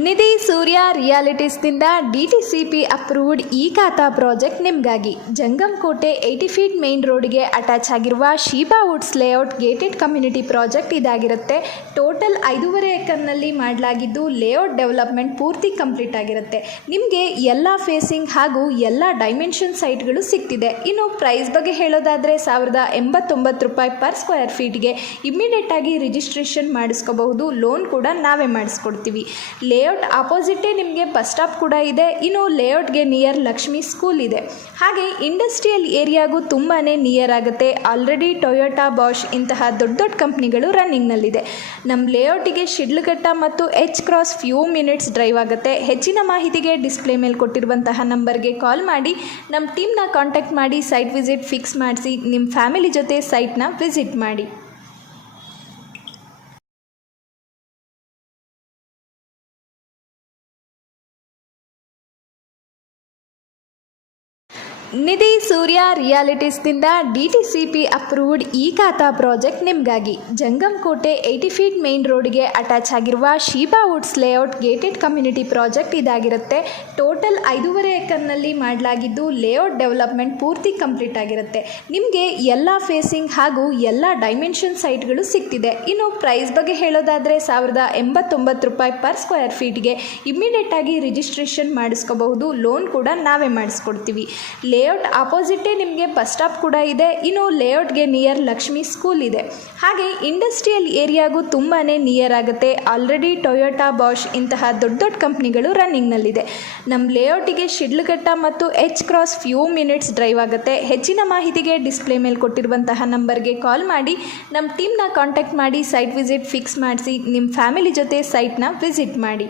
ನಿಧಿ ಸೂರ್ಯ ರಿಯಾಲಿಟೀಸ್ನಿಂದ DTCP approved ಈ ಖಾತಾ project ನಿಮಗಾಗಿ ಜಂಗಮಕೋಟೆ 80 ಫೀಟ್ ಮೇನ್ ರೋಡ್ಗೆ ಅಟ್ಯಾಚ್ ಆಗಿರುವ Sheeba woods layout gated community project ಇದಾಗಿರುತ್ತೆ. ಟೋಟಲ್ 5.5 ಎಕರ್ನಲ್ಲಿ ಮಾಡಲಾಗಿದ್ದು ಲೇಔಟ್ ಡೆವಲಪ್ಮೆಂಟ್ ಪೂರ್ತಿ ಕಂಪ್ಲೀಟ್ ಆಗಿರುತ್ತೆ. ನಿಮಗೆ ಎಲ್ಲ ಫೇಸಿಂಗ್ ಹಾಗೂ ಎಲ್ಲ ಡೈಮೆನ್ಷನ್ ಸೈಟ್ಗಳು ಸಿಗ್ತಿದೆ. ಇನ್ನು ಪ್ರೈಸ್ ಬಗ್ಗೆ ಹೇಳೋದಾದರೆ ₹1089 ಪರ್ ಸ್ಕ್ವೇರ್ ಫೀಟ್ಗೆ ಇಮ್ಮಿಡಿಯೇಟ್ ಆಗಿ ರಿಜಿಸ್ಟ್ರೇಷನ್ ಮಾಡಿಸ್ಕೋಬಹುದು. ಲೋನ್ ಕೂಡ ನಾವೇ ಮಾಡಿಸ್ಕೊಡ್ತೀವಿ. ಲೇಔಟ್ ಆಪೋಸಿಟೇ ನಿಮಗೆ ಬಸ್ ಸ್ಟಾಪ್ ಕೂಡ ಇದೆ. ಇನ್ನು ಲೇಔಟ್ಗೆ ನಿಯರ್ ಲಕ್ಷ್ಮಿ ಸ್ಕೂಲ್ ಇದೆ. ಹಾಗೆ ಇಂಡಸ್ಟ್ರಿಯಲ್ ಏರಿಯಾಗೂ ತುಂಬಾ ನಿಯರ್ ಆಗುತ್ತೆ. ಆಲ್ರೆಡಿ ಟೊಯೋಟಾ, ಬಾಷ್ ಇಂತಹ ದೊಡ್ಡ ದೊಡ್ಡ ಕಂಪ್ನಿಗಳು ರನ್ನಿಂಗ್ನಲ್ಲಿದೆ. ನಮ್ಮ ಲೇಔಟಿಗೆ ಶಿಡ್ಲಘಟ್ಟ ಮತ್ತು H cross few minutes drive ಆಗುತ್ತೆ. ಹೆಚ್ಚಿನ ಮಾಹಿತಿಗೆ ಡಿಸ್ಪ್ಲೇ ಮೇಲೆ ಕೊಟ್ಟಿರುವಂತಹ ನಂಬರ್ಗೆ ಕಾಲ್ ಮಾಡಿ ನಮ್ಮ ಟೀಮ್ನ ಕಾಂಟ್ಯಾಕ್ಟ್ ಮಾಡಿ ಸೈಟ್ ವಿಸಿಟ್ ಫಿಕ್ಸ್ ಮಾಡಿಸಿ ನಿಮ್ಮ ಫ್ಯಾಮಿಲಿ ಜೊತೆ ಸೈಟ್ನ ವಿಸಿಟ್ ಮಾಡಿ. ನಿಧಿ ಸೂರ್ಯ ರಿಯಾಲಿಟೀಸ್ನಿಂದ DTCP ಅಪ್ರೂವ್ಡ್ ಈ ಖಾತಾ ಪ್ರಾಜೆಕ್ಟ್ ನಿಮಗಾಗಿ ಜಂಗಮಕೋಟೆ 80 ಫೀಟ್ ಮೇನ್ ರೋಡ್ಗೆ ಅಟ್ಯಾಚ್ ಆಗಿರುವ Sheeba woods layout gated community project ಇದಾಗಿರುತ್ತೆ. ಟೋಟಲ್ 5.5 ಎಕರ್ನಲ್ಲಿ ಮಾಡಲಾಗಿದ್ದು ಲೇಔಟ್ ಡೆವಲಪ್ಮೆಂಟ್ ಪೂರ್ತಿ ಕಂಪ್ಲೀಟ್ ಆಗಿರುತ್ತೆ. ನಿಮಗೆ ಎಲ್ಲ ಫೇಸಿಂಗ್ ಹಾಗೂ ಎಲ್ಲ ಡೈಮೆನ್ಷನ್ ಸೈಟ್ಗಳು ಸಿಗ್ತಿದೆ. ಇನ್ನು ಪ್ರೈಸ್ ಬಗ್ಗೆ ಹೇಳೋದಾದರೆ ₹1089 ಪರ್ ಸ್ಕ್ವೇರ್ ಫೀಟ್ಗೆ ಇಮ್ಮಿಡಿಯೇಟ್ ಆಗಿ ರಿಜಿಸ್ಟ್ರೇಷನ್ ಮಾಡಿಸ್ಕೋಬಹುದು. ಲೋನ್ ಕೂಡ ನಾವೇ ಮಾಡಿಸ್ಕೊಡ್ತೀವಿ. ಲೇಔಟ್ ಆಪೋಸಿಟೇ ನಿಮಗೆ ಬಸ್ ಸ್ಟಾಪ್ ಕೂಡ ಇದೆ. ಇನ್ನು ಲೇಔಟ್ಗೆ ನಿಯರ್ ಲಕ್ಷ್ಮಿ ಸ್ಕೂಲ್ ಇದೆ. ಹಾಗೆ ಇಂಡಸ್ಟ್ರಿಯಲ್ ಏರಿಯಾಗೂ ತುಂಬಾ ನಿಯರ್ ಆಗುತ್ತೆ. ಆಲ್ರೆಡಿ ಟೊಯೋಟಾ, ಬಾಷ್ ಇಂತಹ ದೊಡ್ಡ ದೊಡ್ಡ ಕಂಪ್ನಿಗಳು ರನ್ನಿಂಗ್ನಲ್ಲಿದೆ. ನಮ್ಮ ಲೇಔಟಿಗೆ ಶಿಡ್ಲಘಟ್ಟ ಮತ್ತು H cross few minutes drive ಆಗುತ್ತೆ. ಹೆಚ್ಚಿನ ಮಾಹಿತಿಗೆ ಡಿಸ್ಪ್ಲೇ ಮೇಲೆ ಕೊಟ್ಟಿರುವಂತಹ ನಂಬರ್ಗೆ ಕಾಲ್ ಮಾಡಿ ನಮ್ಮ ಟೀಮ್ನ ಕಾಂಟ್ಯಾಕ್ಟ್ ಮಾಡಿ ಸೈಟ್ ವಿಸಿಟ್ ಫಿಕ್ಸ್ ಮಾಡಿಸಿ ನಿಮ್ಮ ಫ್ಯಾಮಿಲಿ ಜೊತೆ ಸೈಟ್ನ ವಿಸಿಟ್ ಮಾಡಿ.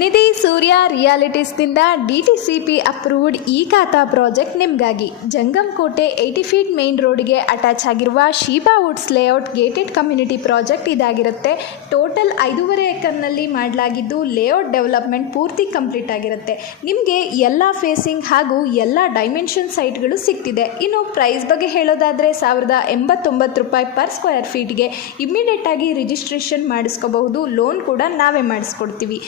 ನಿಧಿ ಸೂರ್ಯ ರಿಯಾಲಿಟೀಸ್ನಿಂದ DTCP ಅಪ್ರೂವ್ಡ್ ಈ ಖಾತಾ ಪ್ರಾಜೆಕ್ಟ್ ನಿಮಗಾಗಿ ಜಂಗಮಕೋಟೆ 80 ಫೀಟ್ ಮೇನ್ ರೋಡ್ಗೆ ಅಟ್ಯಾಚ್ ಆಗಿರುವ Sheeba woods layout gated community project ಇದಾಗಿರುತ್ತೆ. ಟೋಟಲ್ 5.5 ಎಕರ್ನಲ್ಲಿ ಮಾಡಲಾಗಿದ್ದು ಲೇಔಟ್ ಡೆವಲಪ್ಮೆಂಟ್ ಪೂರ್ತಿ ಕಂಪ್ಲೀಟ್ ಆಗಿರುತ್ತೆ. ನಿಮಗೆ ಎಲ್ಲ ಫೇಸಿಂಗ್ ಹಾಗೂ ಎಲ್ಲ ಡೈಮೆನ್ಷನ್ ಸೈಟ್ಗಳು ಸಿಗ್ತಿದೆ. ಇನ್ನು ಪ್ರೈಸ್ ಬಗ್ಗೆ ಹೇಳೋದಾದರೆ ₹1089 ಪರ್ ಸ್ಕ್ವೇರ್ ಫೀಟ್ಗೆ ಇಮ್ಮಿಡಿಯೇಟ್ ಆಗಿ ರಿಜಿಸ್ಟ್ರೇಷನ್ ಮಾಡಿಸ್ಕೋಬಹುದು. ಲೋನ್ ಕೂಡ ನಾವೇ ಮಾಡಿಸ್ಕೊಡ್ತೀವಿ.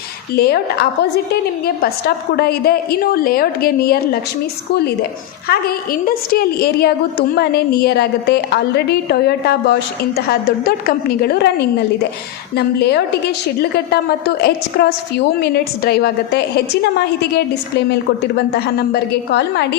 ಲೇಔಟ್ ಆಪೋಸಿಟೇ ನಿಮಗೆ ಬಸ್ ಸ್ಟಾಪ್ ಕೂಡ ಇದೆ. ಇನ್ನು ಲೇಔಟ್ಗೆ ನಿಯರ್ ಲಕ್ಷ್ಮಿ ಸ್ಕೂಲ್ ಇದೆ. ಹಾಗೆ ಇಂಡಸ್ಟ್ರಿಯಲ್ ಏರಿಯಾಗೂ ತುಂಬಾ ನಿಯರ್ ಆಗುತ್ತೆ. ಆಲ್ರೆಡಿ ಟೊಯೋಟಾ, ಬಾಷ್ ಇಂತಹ ದೊಡ್ಡ ದೊಡ್ಡ ಕಂಪ್ನಿಗಳು ರನ್ನಿಂಗ್ನಲ್ಲಿದೆ. ನಮ್ಮ ಲೇಔಟಿಗೆ ಶಿಡ್ಲಘಟ್ಟ ಮತ್ತು H cross few minutes drive ಆಗುತ್ತೆ. ಹೆಚ್ಚಿನ ಮಾಹಿತಿಗೆ ಡಿಸ್ಪ್ಲೇ ಮೇಲೆ ಕೊಟ್ಟಿರುವಂತಹ ನಂಬರ್ಗೆ ಕಾಲ್ ಮಾಡಿ